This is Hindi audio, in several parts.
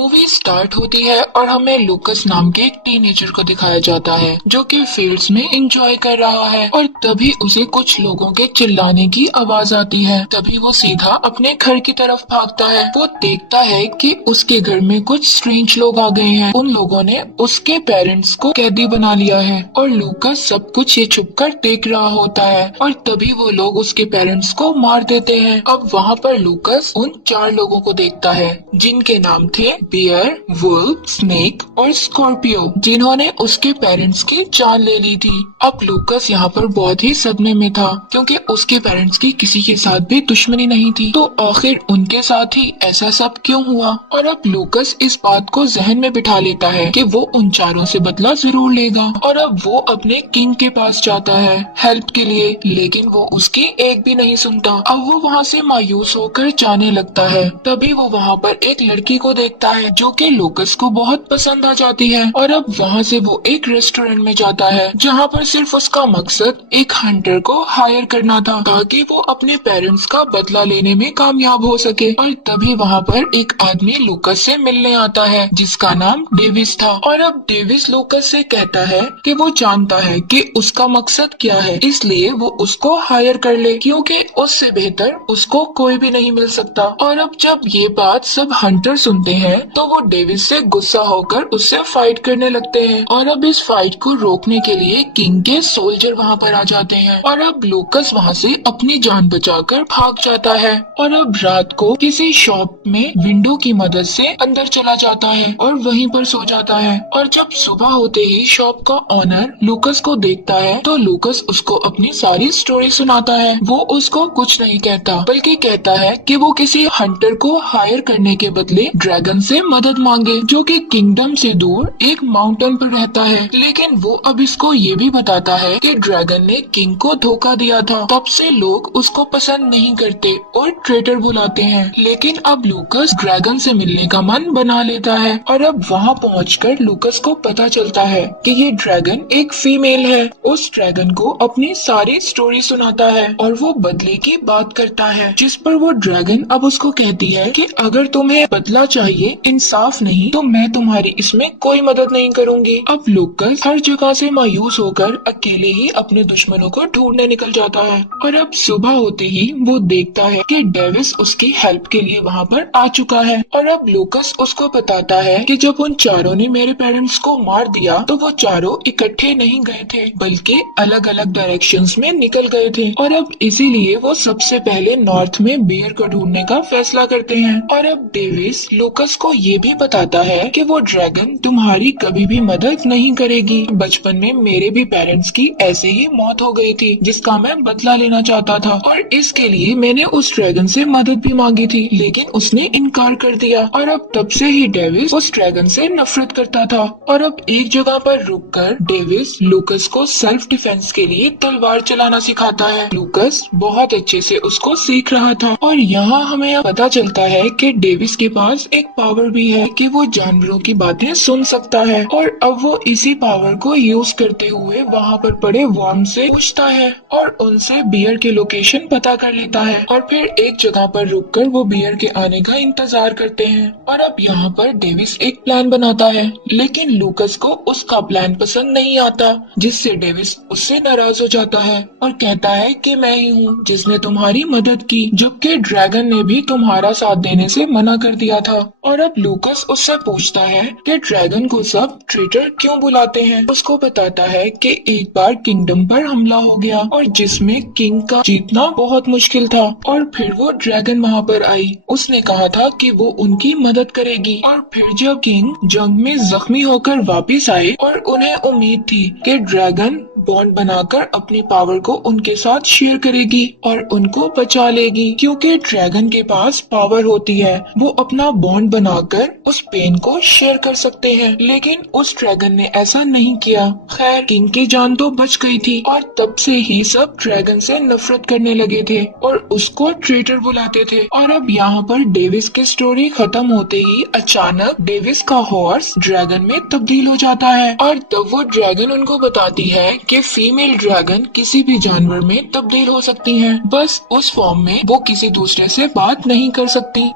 मूवी स्टार्ट होती है और हमें लूकस नाम के एक टीनेजर को दिखाया जाता है जो कि फील्ड्स में एंजॉय कर रहा है और तभी उसे कुछ लोगों के चिल्लाने की आवाज आती है। तभी वो सीधा अपने घर की तरफ भागता है। वो देखता है कि उसके घर में कुछ स्ट्रेंज लोग आ गए हैं। उन लोगों ने उसके पेरेंट्स को कैदी बना लिया है और लूकस सब कुछ ये छुपकर देख रहा होता है और तभी वो लोग उसके पेरेंट्स को मार देते हैं। अब वहाँ पर लूकस उन 4 लोगों को देखता है जिनके नाम थे बियर, वुल्फ, स्नेक और स्कॉर्पियो, जिन्होंने उसके पेरेंट्स की जान ले ली थी। अब लूकस यहाँ पर बहुत ही सदमे में था क्योंकि उसके पेरेंट्स की किसी के साथ भी दुश्मनी नहीं थी, तो आखिर उनके साथ ही ऐसा सब क्यों हुआ। और अब लूकस इस बात को जहन में बिठा लेता है कि वो उन 4 से बदला जरूर लेगा और अब वो अपने किंग के पास जाता है हेल्प के लिए, लेकिन वो उसकी एक भी नहीं सुनता। अब वो वहाँ से मायूस होकर जाने लगता है। तभी वो वहाँ पर एक लड़की को देखता है जो कि लूकस को बहुत पसंद आ जाती है और अब वहाँ से वो एक रेस्टोरेंट में जाता है जहाँ पर सिर्फ उसका मकसद एक हंटर को हायर करना था ताकि वो अपने पेरेंट्स का बदला लेने में कामयाब हो सके। और तभी वहाँ पर एक आदमी लूकस से मिलने आता है जिसका नाम डेविस था और अब डेविस लूकस से कहता है कि वो जानता है कि उसका मकसद क्या है, इसलिए वो उसको हायर कर ले क्योंकि उससे बेहतर उसको कोई भी नहीं मिल सकता। और अब जब ये बात सब हंटर सुनते हैं तो वो डेविस से गुस्सा होकर उससे फाइट करने लगते हैं और अब इस फाइट को रोकने के लिए किंग के सोल्जर वहाँ पर आ जाते हैं और अब लूकस वहाँ से अपनी जान बचाकर भाग जाता है और अब रात को किसी शॉप में विंडो की मदद से अंदर चला जाता है और वहीं पर सो जाता है। और जब सुबह होते ही शॉप का ओनर लूकस को देखता है तो लूकस उसको अपनी सारी स्टोरी सुनाता है। वो उसको कुछ नहीं कहता बल्कि कहता है कि वो किसी हंटर को हायर करने के बदले ड्रैगन से मदद मांगे जो कि किंगडम से दूर एक माउंटेन पर रहता है। लेकिन वो अब इसको ये भी बताता है कि ड्रैगन ने किंग को धोखा दिया था, तब से लोग उसको पसंद नहीं करते और ट्रेटर बुलाते हैं। लेकिन अब लूकस ड्रैगन से मिलने का मन बना लेता है और अब वहाँ पहुंचकर लूकस को पता चलता है कि ये ड्रैगन एक फीमेल है। उस ड्रैगन को अपनी सारी स्टोरी सुनाता है और वो बदले की बात करता है, जिस पर वो ड्रैगन अब उसको कहती है कि अगर तुम्हें बदला चाहिए, इंसाफ नहीं, तो मैं तुम्हारी इसमें कोई मदद नहीं करूंगी। अब लूकस हर जगह से मायूस होकर अकेले ही अपने दुश्मनों को ढूंढने निकल जाता है और अब सुबह होते ही वो देखता है कि डेविस उसकी हेल्प के लिए वहाँ पर आ चुका है और अब लूकस उसको बताता है कि जब उन 4 ने मेरे पेरेंट्स को मार दिया तो वो 4 इकट्ठे नहीं गए थे बल्कि अलग अलग डायरेक्शंस में निकल गए थे और अब इसीलिए वो सबसे पहले नॉर्थ में बियर को ढूंढने का फैसला करते हैं। और अब डेविस लूकस को ये भी बताता है कि वो ड्रैगन तुम्हारी कभी भी मदद नहीं करेगी। बचपन में मेरे भी पेरेंट्स की ऐसे ही मौत हो गई थी जिसका मैं बदला लेना चाहता था और इसके लिए मैंने उस ड्रैगन से मदद भी मांगी थी, लेकिन उसने इनकार कर दिया। और अब तब से ही डेविस उस ड्रैगन से नफरत करता था। और अब एक जगह पर रुककर डेविस लूकस को सेल्फ डिफेंस के लिए तलवार चलाना सिखाता है। लूकस बहुत अच्छे से उसको सीख रहा था और यहाँ हमें पता चलता है कि डेविस के पास एक पावर भी है कि वो जानवरों की बातें सुन सकता है और अब वो इसी पावर को यूज करते हुए वहाँ पर पड़े वर्म से पूछता है और उनसे बियर की लोकेशन पता कर लेता है और फिर एक जगह पर रुककर वो बियर के आने का इंतजार करते हैं। और अब यहाँ पर डेविस एक प्लान बनाता है, लेकिन लूकस को उसका प्लान पसंद नहीं आता, जिससे डेविस उससे नाराज हो जाता है और कहता है कि मैं ही हूँ जिसने तुम्हारी मदद की, जबकि ड्रैगन ने भी तुम्हारा साथ देने से मना कर दिया था। और अब लूकस उससे पूछता है कि ड्रैगन को सब ट्रेटर क्यों बुलाते हैं। उसको बताता है कि एक बार किंगडम पर हमला हो गया और जिसमें किंग का जीतना बहुत मुश्किल था और फिर वो ड्रैगन वहाँ पर आई। उसने कहा था कि वो उनकी मदद करेगी और फिर जब किंग जंग में जख्मी होकर वापस आए और उन्हें उम्मीद थी कि ड्रैगन बॉन्ड बनाकर अपनी पावर को उनके साथ शेयर करेगी और उनको बचा लेगी, क्योंकि ड्रैगन के पास पावर होती है, वो अपना बॉन्ड बनाकर उस पेन को शेयर कर सकते हैं। लेकिन उस ड्रैगन ने ऐसा नहीं किया। खैर किंग की जान तो बच गई थी और तब से ही सब ड्रैगन से नफरत करने लगे थे और उसको ट्रेटर बुलाते थे। और अब यहाँ पर डेविस की स्टोरी खत्म होते ही अचानक डेविस का हॉर्स ड्रैगन में तब्दील हो जाता है और तब वो ड्रैगन उनको बताती है कि फीमेल ड्रैगन किसी भी जानवर में तब्दील हो सकती हैं, बस उस फॉर्म में वो किसी दूसरे से बात नहीं कर सकती।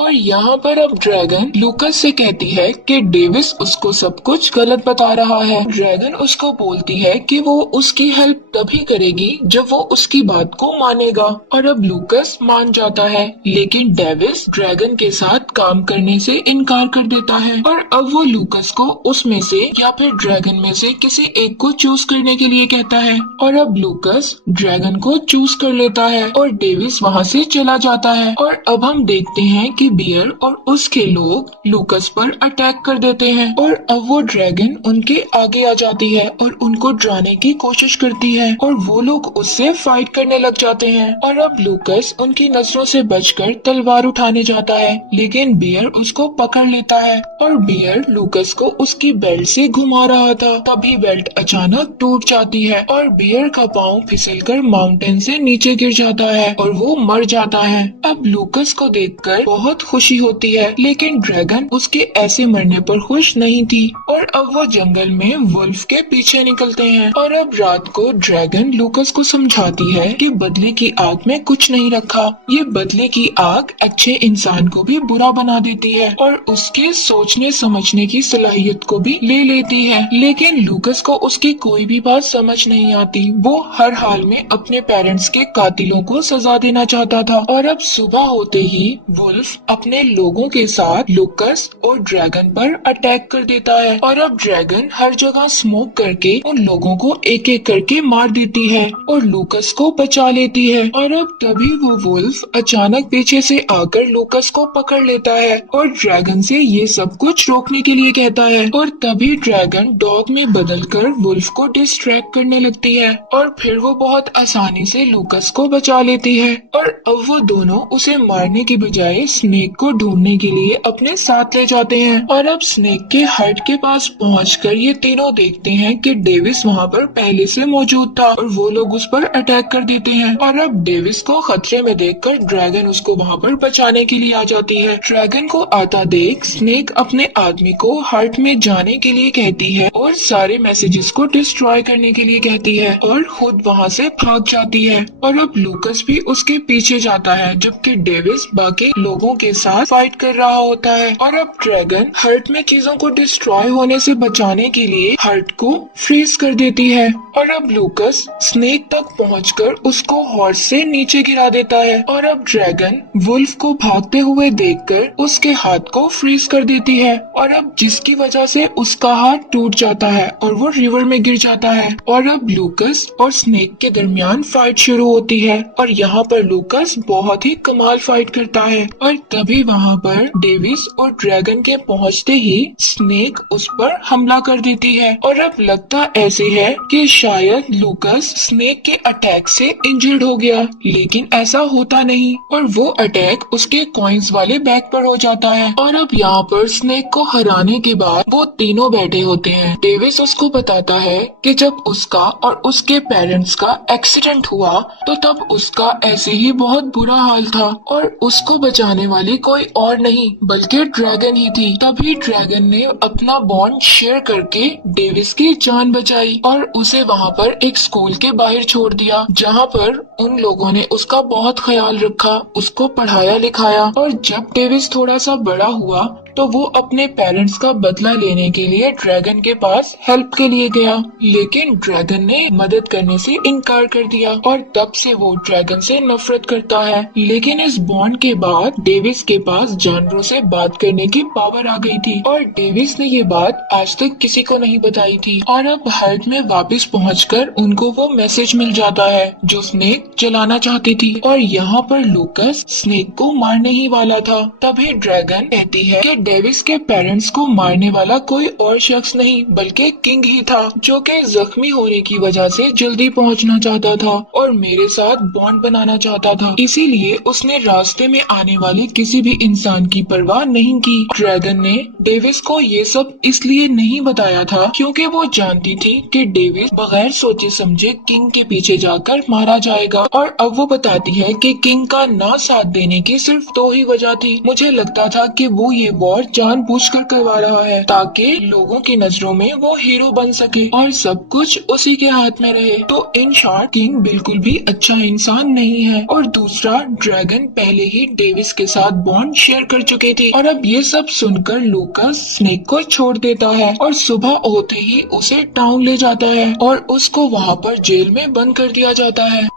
और यहाँ पर अब ड्रैगन लूकस से कहती है कि डेविस उसको सब कुछ गलत बता रहा है। ड्रैगन उसको बोलती है कि वो उसकी हेल्प तभी करेगी जब वो उसकी बात को मानेगा, और अब लूकस मान जाता है। लेकिन डेविस ड्रैगन के साथ काम करने से इनकार कर देता है और अब वो लूकस को उसमें से या फिर ड्रैगन में से किसी एक को चूज करने के लिए कहता है, और अब लूकस ड्रैगन को चूज कर लेता है और डेविस वहाँ से चला जाता है। और अब हम देखते हैं कि बियर और उसके लोग लूकस पर अटैक कर देते हैं और अब वो ड्रैगन उनके आगे आ जाती है और उनको डराने की कोशिश करती है और वो लोग उससे फाइट करने लग जाते हैं। और अब लूकस उनकी नजरों से बचकर तलवार उठाने जाता है, लेकिन बियर उसको पकड़ लेता है और बियर लूकस को उसकी बेल्ट से घुमा रहा था। तभी बेल्ट अचानक टूट जाती है और बियर का पाँव फिसलकर माउंटेन से नीचे गिर जाता है और वो मर जाता है। अब लूकस को देखकर बहुत खुशी होती है, लेकिन ड्रैगन उसके ऐसे मरने पर खुश नहीं थी और अब वो जंगल में वुल्फ के पीछे निकलते हैं। और अब रात को ड्रैगन लूकस को समझाती है कि बदले की आग में कुछ नहीं रखा, ये बदले की आग अच्छे इंसान को भी बुरा बना देती है और उसके सोचने समझने की सलाहियत को भी ले लेती है। लेकिन लूकस को उसकी कोई भी बात समझ नहीं आती। वो हर हाल में अपने पेरेंट्स के कातिलों को सजा देना चाहता था। और अब सुबह होते ही वुल्फ अपने लोगों के साथ लूकस और ड्रैगन पर अटैक कर देता है और अब ड्रैगन हर जगह स्मोक करके उन लोगों को एक एक करके मार देती है और लूकस को बचा लेती है। और अब तभी वो वुल्फ अचानक पीछे से आकर लूकस को पकड़ लेता है और ड्रैगन से ये सब कुछ रोकने के लिए कहता है और तभी ड्रैगन डॉग में बदलकर वुल्फ को डिस्ट्रैक्ट करने लगती है और फिर वो बहुत आसानी से लूकस को बचा लेती है। और अब वो दोनों उसे मारने की बजाय स्नेक को ढूंढने के लिए अपने साथ ले जाते हैं। और अब स्नेक के हट के पास पहुंचकर ये तीनों देखते हैं कि डेविस वहाँ पर पहले से मौजूद था और वो लोग उस पर अटैक कर देते हैं। और अब डेविस को खतरे में देखकर ड्रैगन उसको वहाँ पर बचाने के लिए आ जाती है। ड्रैगन को आता देख स्नेक अपने आदमी को हट में जाने के लिए कहती है और सारे मैसेजेस को डिस्ट्रॉय करने के लिए कहती है और खुद वहाँ से भाग जाती है। और अब लूकस भी उसके पीछे जाता है, जबकि डेविस बाकी लोगों के साथ फाइट कर रहा होता है। और अब ड्रैगन हर्ट में चीजों को डिस्ट्रॉय होने से बचाने के लिए हर्ट को फ्रीज कर देती है और अब लूकस स्नेक तक पहुंचकर उसको हॉर्स से नीचे गिरा देता है। और अब ड्रैगन वुल्फ को भागते हुए देखकर उसके हाथ को फ्रीज कर देती है और अब जिसकी वजह से उसका हाथ टूट जाता है और वो रिवर में गिर जाता है। और अब लूकस और स्नेक के दरमियान फाइट शुरू होती है और यहाँ पर लूकस बहुत ही कमाल फाइट करता है और तभी वहाँ पर डेविस और ड्रैगन के पहुँचते ही स्नेक उस पर हमला कर देती है। और अब लगता ऐसे है कि शायद लूकस स्नेक के अटैक से इंजर्ड हो गया, लेकिन ऐसा होता नहीं और वो अटैक उसके कॉइन्स वाले बैग पर हो जाता है। और अब यहाँ पर स्नेक को हराने के बाद वो तीनों बैठे होते हैं। डेविस उसको बताता है कि जब उसका और उसके पेरेंट्स का एक्सीडेंट हुआ तो तब उसका ऐसे ही बहुत बुरा हाल था और उसको बचाने वाली कोई और नहीं बल्कि ड्रैगन ही थी। तभी ड्रैगन ने अपना बॉन्ड शेयर करके डेविस की जान बचाई और उसे वहाँ पर एक स्कूल के बाहर छोड़ दिया, जहाँ पर उन लोगों ने उसका बहुत ख्याल रखा, उसको पढ़ाया लिखाया। और जब डेविस थोड़ा सा बड़ा हुआ तो वो अपने पेरेंट्स का बदला लेने के लिए ड्रैगन के पास हेल्प के लिए गया, लेकिन ड्रैगन ने मदद करने से इनकार कर दिया और तब से वो ड्रैगन से नफरत करता है। लेकिन इस बॉन्ड के बाद डेविस के पास जानवरों से बात करने की पावर आ गई थी और डेविस ने ये बात आज तक किसी को नहीं बताई थी। और अब हर्ट में वापस पहुंचकर उनको वो मैसेज मिल जाता है जो स्नेक चलाना चाहती थी और यहाँ पर लूकस स्नेक को मारने ही वाला था। तभी ड्रैगन कहती है कि डेविस के पेरेंट्स को मारने वाला कोई और शख्स नहीं बल्कि किंग ही था, जो कि जख्मी होने की वजह से जल्दी पहुंचना चाहता था और मेरे साथ बॉन्ड बनाना चाहता था, इसीलिए उसने रास्ते में आने वाले किसी भी इंसान की परवाह नहीं की। ड्रैगन ने डेविस को ये सब इसलिए नहीं बताया था क्योंकि वो जानती थी कि डेविस बगैर सोचे समझे किंग के पीछे जाकर मारा जाएगा। और अब वो बताती है कि किंग का ना साथ देने की सिर्फ 2 ही वजह थी। मुझे लगता था कि वो ये वॉर जानबूझकर करवा रहा है ताकि लोगों की नजरों में वो हीरो बन सके और सब कुछ उसी के हाथ में रहे। तो इन शॉर्ट किंग बिल्कुल भी अच्छा इंसान नहीं है। और दूसरा, ड्रैगन पहले ही डेविस के साथ बॉन्ड शेयर कर चुके थे और अब ये सब सुनकर लूकस स्नेक को छोड़ देता है और सुबह होते ही उसे टाउन ले जाता है और उसको वहाँ पर जेल में बंद कर दिया जाता है।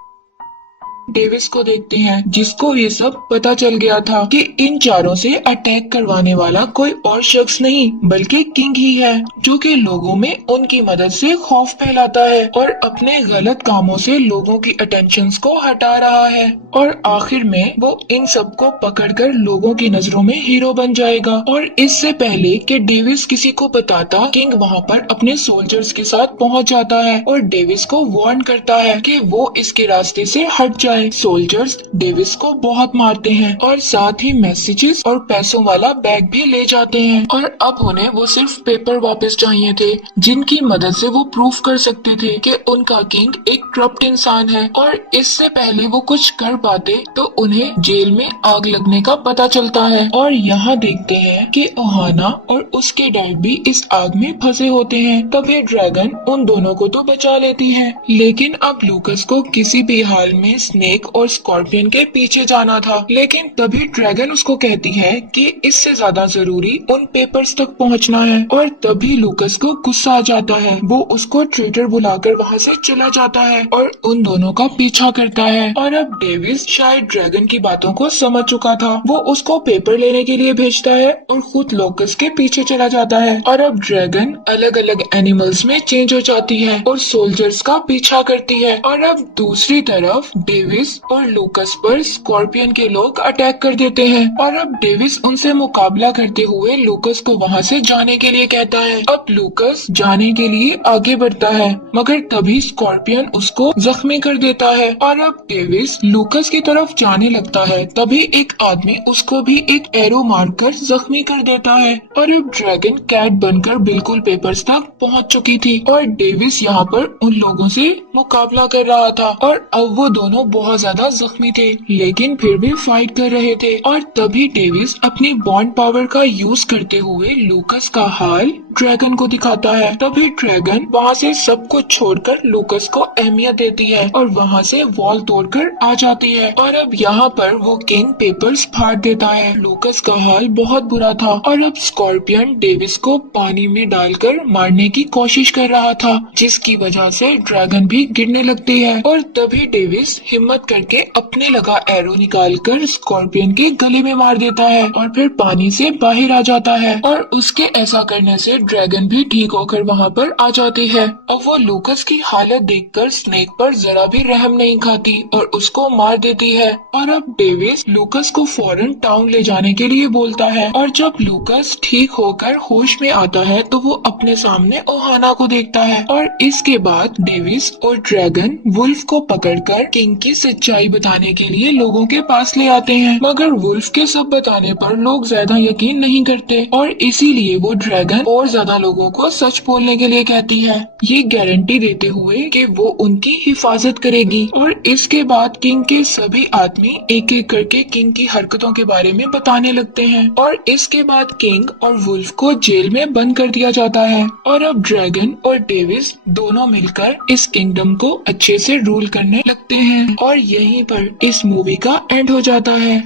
डेविस को देखते हैं जिसको ये सब पता चल गया था कि इन चारों से अटैक करवाने वाला कोई और शख्स नहीं बल्कि किंग ही है, जो कि लोगों में उनकी मदद से खौफ फैलाता है और अपने गलत कामों से लोगों की अटेंशंस को हटा रहा है। और आखिर में वो इन सबको पकड़कर लोगों की नजरों में हीरो बन जाएगा। और इससे पहले कि डेविस किसी को बताता, किंग वहाँ पर अपने सोल्जर्स के साथ पहुँच जाता है और डेविस को वार्न करता है कि वो इसके रास्ते से हट जाए। सोल्जर्स डेविस को बहुत मारते हैं और साथ ही मैसेजेस और पैसों वाला बैग भी ले जाते हैं। और अब उन्हें वो सिर्फ पेपर वापस चाहिए थे जिनकी मदद से वो प्रूफ कर सकते थे कि उनका किंग एक करप्ट इंसान है। और इससे पहले वो कुछ कर पाते तो उन्हें जेल में आग लगने का पता चलता है। और यहाँ देखते हैं कि ओहाना और उसके डैड भी इस आग में फंसे होते हैं। तब ये ड्रैगन उन दोनों को तो बचा लेती है, लेकिन अब लूकस को किसी भी हाल में स्नेक और स्कॉर्पियन के पीछे जाना था। लेकिन तभी ड्रैगन उसको कहती है कि इससे ज्यादा जरूरी उन पेपर्स तक पहुंचना है। और तभी लूकस को गुस्सा आ जाता है, वो उसको ट्रेडर बुलाकर वहां से चला जाता है और उन दोनों का पीछा करता है। और अब डेविस शायद ड्रैगन की बातों को समझ चुका था, वो उसको पेपर लेने के लिए भेजता है और खुद लूकस के पीछे चला जाता है। और अब ड्रैगन अलग अलग एनिमल्स में चेंज हो जाती है और सोल्जर्स का पीछा करती है। और अब दूसरी तरफ डेविस और लूकस पर स्कॉर्पियन के लोग अटैक कर देते हैं। और अब डेविस उनसे मुकाबला करते हुए लूकस को वहां से जाने के लिए कहता है। अब लूकस जाने के लिए आगे बढ़ता है, मगर तभी स्कॉर्पियन उसको जख्मी कर देता है। और अब डेविस लूकस की तरफ जाने लगता है, तभी एक आदमी उसको भी एक एरो मारकर जख्मी कर देता है। और अब ड्रैगन कैट बनकर बिल्कुल पेपर्स तक पहुंच चुकी थी और डेविस यहाँ पर उन लोगों से मुकाबला कर रहा था। और अब वो दोनों बहुत ज्यादा जख्मी थे, लेकिन फिर भी फाइट कर रहे थे। और तभी डेविस अपनी बॉन्ड पावर का यूज करते हुए लूकस का हाल ड्रैगन को दिखाता है। तभी ड्रैगन वहाँ से सब कुछ छोड़कर लूकस को अहमियत देती है और वहाँ से वॉल तोड़कर आ जाती है। और अब यहाँ पर वो किंग पेपर्स फाड़ देता है। लूकस का हाल बहुत बुरा था और अब स्कॉर्पियन डेविस को पानी में डालकर मारने की कोशिश कर रहा था, जिसकी वजह से ड्रैगन भी गिरने लगती है। और तभी डेविस हिम्मत करके अपने लगा एरो निकालकर स्कॉर्पियन के गले में मार देता है और फिर पानी से बाहर आ जाता है। और उसके ऐसा करने से ड्रैगन भी ठीक होकर वहाँ पर आ जाती है। अब वो लूकस की हालत देखकर स्नेक पर जरा भी रहम नहीं खाती और उसको मार देती है। और अब डेविस लूकस को फौरन टाउन ले जाने के लिए बोलता है। और जब लूकस ठीक होकर होश में आता है तो वो अपने सामने ओहाना को देखता है। और इसके बाद डेविस और ड्रैगन वुल्फ को पकड़कर किंग की सच्चाई बताने के लिए लोगों के पास ले आते हैं, मगर वुल्फ के सब बताने पर लोग ज्यादा यकीन नहीं करते और इसीलिए वो ड्रैगन और ज्यादा लोगों को सच बोलने के लिए कहती है, ये गारंटी देते हुए कि वो उनकी हिफाजत करेगी। और इसके बाद किंग के सभी आदमी एक एक करके किंग की हरकतों के बारे में बताने लगते हैं और इसके बाद किंग और वुल्फ को जेल में बंद कर दिया जाता है। और अब ड्रैगन और डेविस दोनों मिलकर इस किंगडम को अच्छे से रूल करने लगते हैं और यहीं पर इस मूवी का एंड हो जाता है।